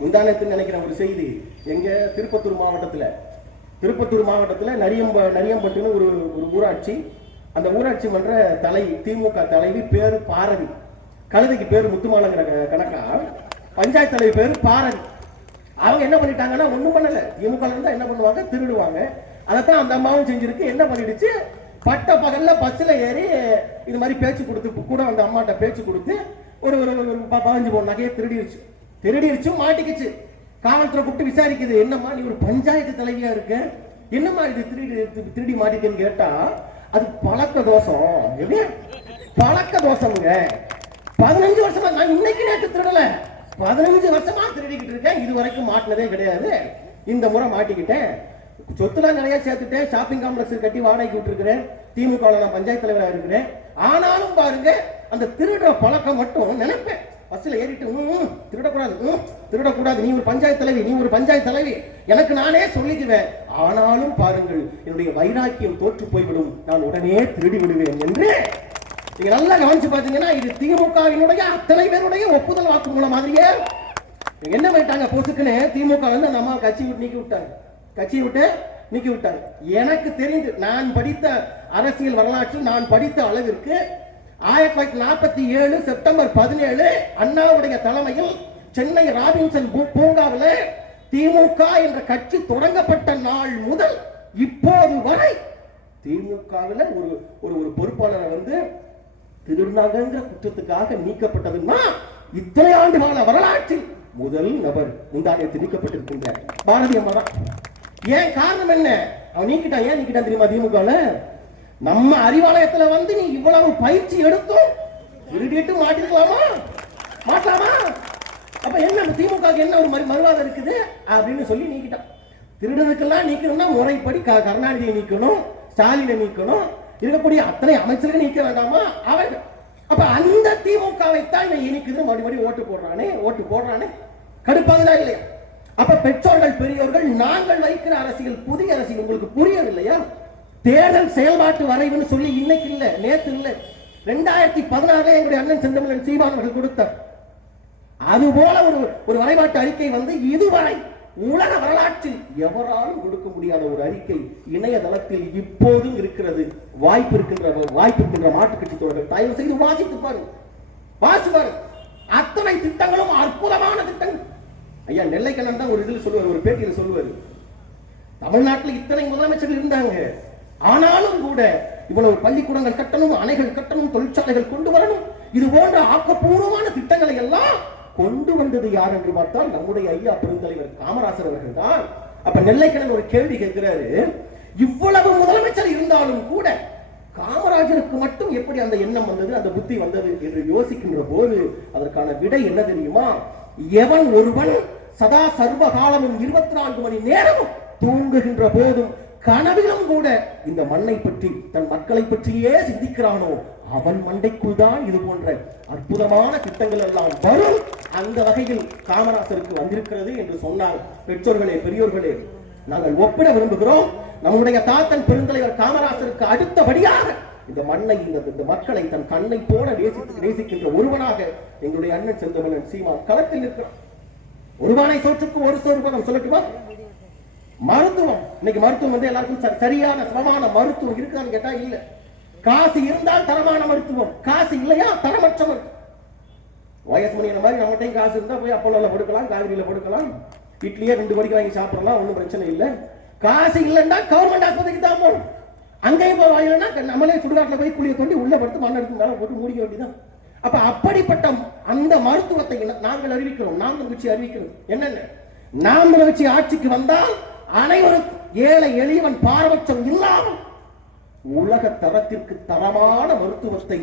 முந்தானத்துன்னு நினைக்கிற ஒரு செய்தி எங்க திருப்பத்தூர் மாவட்டத்தில். திருப்பத்தூர் மாவட்டத்தில் நரியம்ப நரியம்பட்டுன்னு ஒரு ஒரு ஊராட்சி. அந்த ஊராட்சி மன்ற தலை திமுக தலைவி பேரு பாரதி. கழுதைக்கு பேர் முத்துமாலங்கிற கணக்கா? பஞ்சாயத்து தலைவி பேரு பாரதி. அவங்க என்ன பண்ணிட்டாங்கன்னா ஒன்றும் பண்ணல. திமுக ல என்ன பண்ணுவாங்க? திருடுவாங்க. அதைத்தான் அந்த அம்மாவும் செஞ்சிருக்கு. என்ன பண்ணிடுச்சு? பட்ட பகல்ல பஸ்ஸில் ஏறி இது மாதிரி பேச்சு கொடுத்து கூட அந்த அம்மாட்ட பேச்சு கொடுத்து ஒரு ஒரு ஒரு ப- பதினஞ்சு பவுன் நகையை திருடிடுச்சு. திருடிடுச்சு மாட்டிக்கிச்சு. காவல்துறை கூப்பிட்டு விசாரிக்குது என்னம்மா நீ ஒரு பஞ்சாயத்து தலைவியா இருக்க? என்னம்மா இது திருடி திருடி மாட்டிக்கன்னு கேட்டா அது பழக்க தோஷம். எப்படி பழக்க தோஷம்ங்க. பதினஞ்சு வருஷமா நான் இன்னைக்கு நேற்று திருடல. பதினஞ்சு வருஷமா திருடிக்கிட்டு இருக்கேன். இது வரைக்கும் மாட்டினதே கிடையாது. இந்த முறை மாட்டிக்கிட்டேன். சொத்துலாம் நிறைய சேர்த்துட்டேன். ஷாப்பிங் காம்ப்ளெக்ஸ் கட்டி வாடகைக்கு விட்டுருக்கிறேன். திமுக நான் பஞ்சாயத்து தலைவராக இருக்கிறேன். ஆனாலும் பாருங்க அந்த திருடுற பழக்கம் மட்டும் நினைப்பேன். பஸ்ல ஏறிட்டு "ம், திருடக்கூடாது ம், திருடக்கூடாது. நீ ஒரு பஞ்சாயத்து தலைவி நீ ஒரு பஞ்சாயத்து தலைவி. எனக்கு நானே சொல்லிக்குவேன். ஆனாலும் பாருங்கள் என்னுடைய வைராக்கியம் தோற்று போய்விடும். நான் உடனே திருடி விடுவேன் என்று நீங்க நல்லா கவனிச்சு பார்த்தீங்கன்னா இது திமுகவினுடைய அத்தனை பேருடைய ஒப்புதல் வாக்கு மூலம் மாதிரியே. என்ன பண்ணிட்டாங்க பொசுக்குன்னு திமுக வந்து அந்த அம்மா கட்சி விட்டு நீக்கி விட்டாங்க. கட்சியை விட்டு நீக்கி விட்டாங்க. எனக்கு தெரிந்து நான் படித்த அரசியல் வரலாற்றில் நான் படித்த அளவிற்கு ஆயிரத்தி தொள்ளாயிரத்தி நாற்பத்தி ஏழு செப்டம்பர் பதினேழு அண்ணாவுடைய தலைமையில் சென்னை ராபின்சன் பூங்காவில் திமுக என்ற கட்சி தொடங்கப்பட்ட நாள் முதல் இப்போது வரை திமுகவில் ஒரு ஒரு ஒரு பொறுப்பாளரை வந்து திருநாகங்கிற குற்றத்துக்காக நீக்கப்பட்டதுன்னா இத்தனை ஆண்டு கால வரலாற்றில் முதல் நபர் முந்தானியத்தில் நீக்கப்பட்டிருக்கின்ற பாரதி அம்மா ஏன் காரணம் என்ன? அவன் நீக்கிட்டான். ஏன் நீக்கிட்டான் தெரியுமா திமுகவில்? நம்ம அறிவாலயத்துல வந்து நீ இவ்வளவு பயிற்சி எடுத்தும். திருடிட்டு மாட்டிருக்கலாமா? மாட்டலாமா? அப்ப என்ன திமுக என்ன ஒரு மாதிரி மறுவாதம் இருக்குது? அப்படின்னு சொல்லி நீக்கிட்டான். திருடுறதுக்கெல்லாம் நீக்கணும்னா முறைப்படி க- கருணாநிதியை நீக்கணும் ஸ்டாலினை நீக்கணும் இருக்கக்கூடிய அத்தனை அமைச்சர்கள் நீக்க வேண்டாமா? அவன். அப்ப அந்த திமுகவை தான் இவன் இனிக்குது மறுபடியும் ஓட்டு போடுறானே ஓட்டு போடுறானே. கடுப்பாகுதா இல்லையா? அப்ப பெற்றோர்கள் பெரியோர்கள் நாங்கள் வைக்கிற அரசியல் புதிய அரசியல் உங்களுக்கு புரியவில்லையா? தேர்தல் செயல்பாட்டு வரைவுன்னு சொல்லி இன்னைக்கு இல்லை நேற்று இல்லை. ரெண்டாயிரத்தி பதினாறுல எங்களுடைய அண்ணன் செந்தமிழன் சீமான் அவர்கள் கொடுத்தார். அதுபோல ஒரு ஒரு வரைபாட்டு அறிக்கை வந்து இதுவரை உலக வரலாற்றில் எவராலும் கொடுக்க முடியாத ஒரு அறிக்கை இணையதளத்தில் இப்போதும் இருக்கிறது. வாய்ப்பு இருக்கின்ற வாய்ப்பு இருக்கின்ற மாட்டுக் கட்சி தோழர்கள் தயவு செய்து வாசித்து பாருங்க. வாசித்து பாருங்க. அத்தனை திட்டங்களும் அற்புதமான திட்டங்கள். ஐயா நெல்லைக்கண்ணன் தான் ஒரு இதில் சொல்லுவார் ஒரு பேட்டியில் சொல்லுவார். தமிழ்நாட்டில் இத்தனை முதலமைச்சர்கள் இருந்தாங்க. ஆனாலும் கூட இவ்வளவு பள்ளிக்கூடங்கள் கட்டணும் அணைகள் கட்டணும் தொழிற்சாலைகள் கொண்டு வரணும். இது போன்ற ஆக்கப்பூர்வமான திட்டங்களை எல்லாம் கொண்டு வந்தது யார் என்று பார்த்தால் நம்முடைய ஐயா பெருந்தலைவர் காமராசர் அவர்கள் தான். அப்ப நெல்லைக்கண்ணன் ஒரு கேள்வி கேட்கிறாரு. இவ்வளவு முதலமைச்சர் இருந்தாலும் கூட காமராஜருக்கு மட்டும் எப்படி அந்த எண்ணம் வந்தது அந்த புத்தி வந்தது என்று யோசிக்கின்ற போது அதற்கான விடை என்ன தெரியுமா? எவன் ஒருவன் சதா சர்வ காலமும் இருபத்தி நான்கு மணி நேரமும் தூங்குகின்ற போதும் கனவிலும் கூட இந்த மண்ணை பற்றி தன் மக்களை பற்றியே சிந்திக்கிறானோ? அவன் மண்டைக்குள் தான் இது போன்ற அற்புதமான திட்டங்கள் எல்லாம் வரும். அந்த வகையில் காமராசருக்கு வந்திருக்கிறது என்று சொன்னால் பெற்றோர்களே பெரியோர்களே நாங்கள் ஒப்பிட விரும்புகிறோம். நம்முடைய தாத்தன் பெருந்தலைவர் காமராசருக்கு அடுத்தபடியாக இந்த மண்ணை இந்த இந்த மக்களை தன் கண்ணை போல நேசித்து நேசிக்கின்ற ஒருவனாக எங்களுடைய அண்ணன் செந்தமலன் சீமான் களத்தில் இருக்கிறான் ஒருவானை சோற்றுக்கு ஒரு சோறு பதம் சொல்லட்டுமா? மருத்துவம். இன்னைக்கு மருத்துவம் வந்து எல்லாருக்கும் ச- சரியான சமமான மருத்துவம் இருக்கான்னு கேட்டா இல்ல. காசு இருந்தால் தரமான மருத்துவம். காசு இல்லையா தரமற்ற மருத்துவம். வயசு மணியான மாதிரி நம்மகிட்டையும் காசு இருந்தா போய் அப்போல படுக்கலாம் காவிரியில படுக்கலாம் இட்லியே ரெண்டு மணிக்கு வாங்கி சாப்பிடலாம் ஒன்றும் பிரச்சனை இல்லை. காசு இல்லைன்னா கவர்மெண்ட் ஆஸ்பத்திரிக்கு தான் போகணும். அங்கேயும் போய் வாங்கினா நம்மளே சுடுகாட்டில் போய் குழியை கொண்டு உள்ள படுத்து மண் எடுத்து மேலே போட்டு மூடிக்க வேண்டியதான் அப்ப அப்படிப்பட்ட அந்த மருத்துவத்தை நாங்கள் அறிவிக்கிறோம். நாங்கள் வச்சு அறிவிக்கிறோம். என்னென்ன? நாம் வச்சு ஆட்சிக்கு வந்தால் அனைவருக்கும் ஏழை எளியவன் பாரபட்சம் இல்லாமல் உலக தரத்திற்கு தரமான மருத்துவத்தை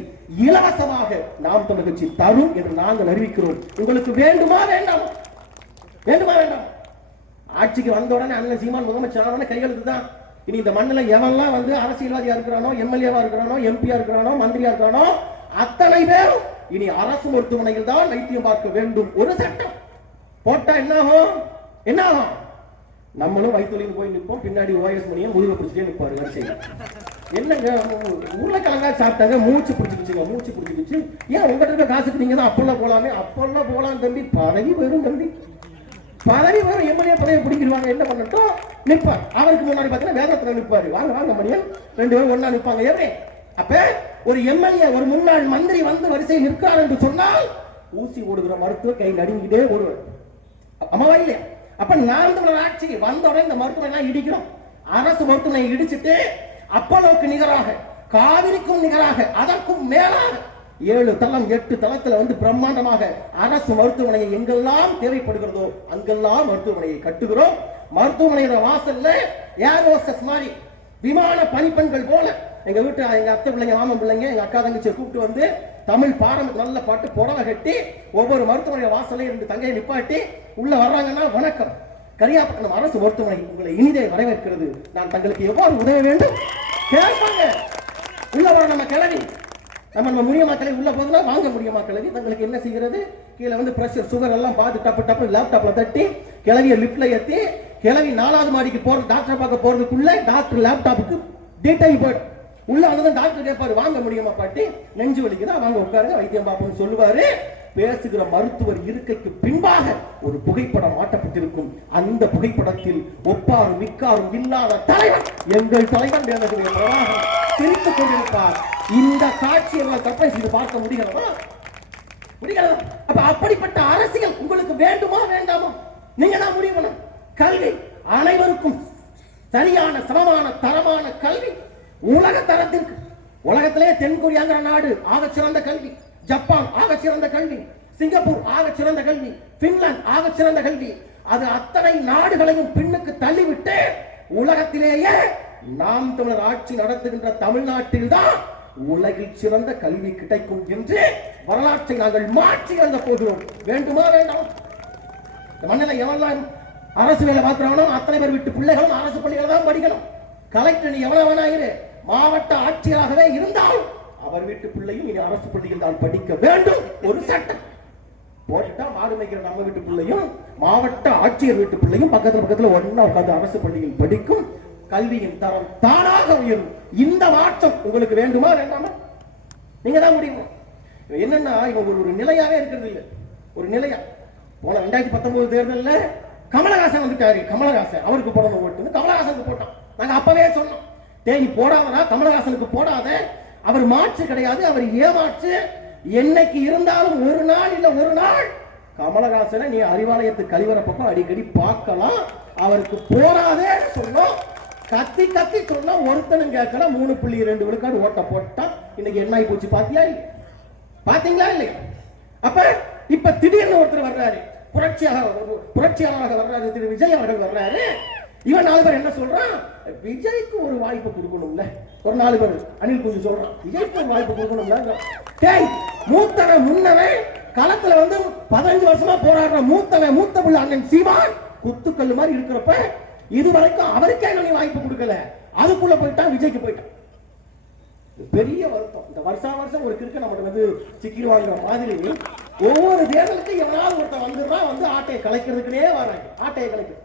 இலவசமாக நாம் தமிழ் தரும் என்று நாங்கள் அறிவிக்கிறோம். உங்களுக்கு வேண்டுமா வேண்டாம்? வேண்டுமா வேண்டாம்? ஆட்சிக்கு வந்த உடனே அண்ணன் சீமான் முதலமைச்சர் கையெழுத்து தான் இனி இந்த மண்ணில் எவன்லாம் வந்து அரசியல்வாதியா இருக்கிறானோ எம்எல்ஏவா இருக்கிறானோ எம்பியா இருக்கிறானோ மந்திரியா இருக்கிறானோ அத்தனை பேரும் இனி அரசு மருத்துவமனையில் தான் வைத்தியம் பார்க்க வேண்டும். ஒரு சட்டம் போட்டா என்ன ஆகும்? என்ன ஆகும்? நம்மளும் வயிற்றுலையும் போய் நிற்போம் பின்னாடி ஓஎஸ் மணியும் முதுக பிடிச்சிட்டே நிற்பாரு வரிசையில் என்னங்க உருளைக்கிழங்கா சாப்பிட்டாங்க மூச்சு பிடிச்சிக்கிச்சுங்க மூச்சு பிடிச்சிக்கிச்சு ஏன் உங்ககிட்ட இருக்க காசுக்கு நீங்க தான் அப்பெல்லாம் போகலாமே அப்பெல்லாம் போகலாம் தம்பி. பதவி வரும் தம்பி. பதவி வரும் எம்எல்ஏ பதவி பிடிக்கிடுவாங்க. என்ன பண்ணட்டும்? நிற்பார். அவருக்கு முன்னாடி பார்த்தீங்கன்னா வேதத்துல நிற்பாரு. வாங்க வாங்க மணியன் ரெண்டு பேரும் ஒன்றா நிற்பாங்க. எப்படி அப்ப ஒரு எம்எல்ஏ ஒரு முன்னாள் மந்திரி வந்து வரிசையில் நிற்கிறார் என்று சொன்னால் ஊசி ஓடுகிற மருத்துவ கை நடுங்கிட்டே ஓடுவார். அம்மாவா இல்லையா? அப்ப நான் தமிழர் ஆட்சி வந்த உடனே இந்த மருத்துவமனை இடிக்கிறோம். அரசு மருத்துவமனை இடிச்சிட்டு அப்பலோக்கு நிகராக காவிரிக்கும் நிகராக அதற்கும் மேலாக ஏழு தளம் எட்டு தளத்துல வந்து பிரம்மாண்டமாக அரசு மருத்துவமனையை எங்கெல்லாம் தேவைப்படுகிறதோ அங்கெல்லாம் மருத்துவமனையை கட்டுகிறோம். மருத்துவமனையோட வாசல்ல ஏர் ஹோஸ்டஸ் மாதிரி விமான பணிப்பெண்கள் போல எங்கள் வீட்டு எங்கள் அத்தை பிள்ளைங்க மாமன் பிள்ளைங்க எங்கள் அக்கா தங்கச்சியை கூப்பிட்டு வந்து தமிழ் பாரம்பரிய நல்ல பாட்டு புடவை கட்டி ஒவ்வொரு மருத்துவமனை வாசலையும் ரெண்டு தங்கையை நிப்பாட்டி உள்ளே வர்றாங்கன்னா வணக்கம். கரியாப்பட்டினம் அரசு மருத்துவமனை உங்களை இனிதே வரவேற்கிறது. நான் தங்களுக்கு எவ்வாறு உதவ வேண்டும்? கேட்பாங்க. உள்ள வர நம்ம கிளவி நம்ம நம்ம முடியமா கிளவி உள்ள போதுனா வாங்க முடியுமா கிளவி தங்களுக்கு என்ன செய்கிறது? கீழே வந்து ப்ரெஷர் சுகர் எல்லாம் பார்த்து டப்பு டப்பு லேப்டாப்பில் தட்டி கிளவிய லிப்ட்ல ஏற்றி கிளவி நாலாவது மாடிக்கு போகிறது டாக்டரை பார்க்க போகிறதுக்குள்ளே டாக்டர் லேப்டாப்புக்கு டீட்டெயில் போய்டும் உள்ள வந்ததும் டாக்டர் கேட்பாரு வாங்க முடியுமா பாட்டி? நெஞ்சு வலிக்குதா? வாங்க உட்காருங்க வைத்தியம் பார்ப்போம்னு சொல்லுவாரு. பேசுகிற மருத்துவர் இருக்கைக்கு பின்பாக ஒரு புகைப்படம் மாட்டப்பட்டிருக்கும். அந்த புகைப்படத்தில் ஒப்பாரும் மிக்காரும் இல்லாத தலைவர் எங்கள் தலைவர் வேதகுடைய பிரவாகம் சிரித்துக் கொண்டிருப்பார். இந்த காட்சியை கற்பனை செய்து பார்க்க முடிகிறதா? முடிகிறதா? அப்ப அப்படிப்பட்ட அரசியல் உங்களுக்கு வேண்டுமா வேண்டாமா? நீங்க தான் முடிவு கல்வி அனைவருக்கும் சரியான சமமான தரமான கல்வி உலக தரத்திற்கு உலகத்திலே தென்கொரியாங்கிற நாடு ஆக சிறந்த கல்வி. ஜப்பான் ஆக சிறந்த கல்வி. சிங்கப்பூர் ஆக சிறந்த கல்வி. பின்லாந்து ஆக சிறந்த கல்வி. அது அத்தனை நாடுகளையும் பின்னுக்கு தள்ளிவிட்டு உலகத்திலேயே நாம் தமிழர் ஆட்சி நடத்துகின்ற தமிழ்நாட்டில் தான் உலகில் சிறந்த கல்வி கிடைக்கும் என்று வரலாற்றை நாங்கள் மாற்றி எழுத போகிறோம். வேண்டுமா வேண்டாம்? இந்த மண்ணில் எவெல்லாம் அரசு வேலை பார்க்கிறவனோ அத்தனை பேர் வீட்டு பிள்ளைகளும் அரசு பள்ளிகளை தான் படிக்கணும். கலெக்டர் நீ எவ்வளவு வேணாயிரு மாவட்ட ஆட்சியராகவே இருந்தால் அவர் வீட்டு பிள்ளையும் இனி அரசு பள்ளியில் தான் படிக்க வேண்டும். ஒரு சட்டம். போட்டுட்டா மாடு மேய்க்கிற நம்ம வீட்டு பிள்ளையும் மாவட்ட ஆட்சியர் வீட்டு பிள்ளையும் பக்கத்துல பக்கத்துல ஒன்னா உட்காந்து அரசு பள்ளியில் படிக்கும் கல்வியின் தரம் தானாக உயரும். இந்த மாற்றம் உங்களுக்கு வேண்டுமா வேண்டாமா? நீங்க தான் முடியும் என்னன்னா இவன் ஒரு ஒரு நிலையாவே இருக்கிறது இல்லை. ஒரு நிலையா. போன ரெண்டாயிரத்தி பத்தொன்பது தேர்தலில் கமலஹாசன் வந்துட்டாரு. கமலஹாசன் அவருக்கு போடணும் ஓட்டு கமலஹாசனுக்கு போட்டோம் நாங்க அப்பவே சொன்னோம். தேனி போடாதனா கமலஹாசனுக்கு போடாத. அவர் மாற்று கிடையாது அவர் ஏமாற்று. என்னைக்கு இருந்தாலும் ஒரு நாள் இல்ல ஒரு நாள் கமலஹாசனை நீ அறிவாலயத்து கழிவற பக்கம் அடிக்கடி பார்க்கலாம். அவருக்கு போடாதேன்னு சொன்னோம். கத்தி கத்தி சொன்னா ஒருத்தனும் கேட்கல. மூணு புள்ளி ரெண்டு விழுக்காடு ஓட்ட போட்டான் இன்னைக்கு என்ன ஆகி போச்சு பாத்தியா? இல்லையா? பாத்தீங்களா இல்லையா? அப்ப இப்ப திடீர்னு ஒருத்தர் வர்றாரு. புரட்சியாக புரட்சியாளராக வர்றாரு. திரு விஜய் அவர்கள் வர்றாரு. இவன் நாலு பேர் என்ன சொல்றான்? விஜய்க்கு ஒரு வாய்ப்பு கொடுக்கணும்ல. ஒரு நாலு பேர். அனில் குஞ்சு சொல்றான். விஜய்க்கு ஒரு வாய்ப்பு கொடுக்கணும்ல. டேய் மூத்தவன் முன்னவன் களத்துல வந்து பதினஞ்சு வருஷமா போராடுற மூத்தவன் மூத்த பிள்ளை அண்ணன் சீமான் குத்துக்கல் மாதிரி இருக்கிறப்ப இது வரைக்கும் அவருக்கே நீ வாய்ப்பு கொடுக்கல. அதுக்குள்ள போயிட்டான் விஜய்க்கு போயிட்டான். பெரிய வருத்தம். இந்த வருஷா வருஷம் ஒரு கிறுக்க நம்மகிட்ட வந்து சிக்கிடுவாங்கிற மாதிரி ஒவ்வொரு தேர்தலுக்கும் எவனாவது ஒருத்தன் வந்துடுறான் வந்து ஆட்டையை கலைக்கிறதுக்குனே வராங்க. ஆட்டையை கலைக்கிறது.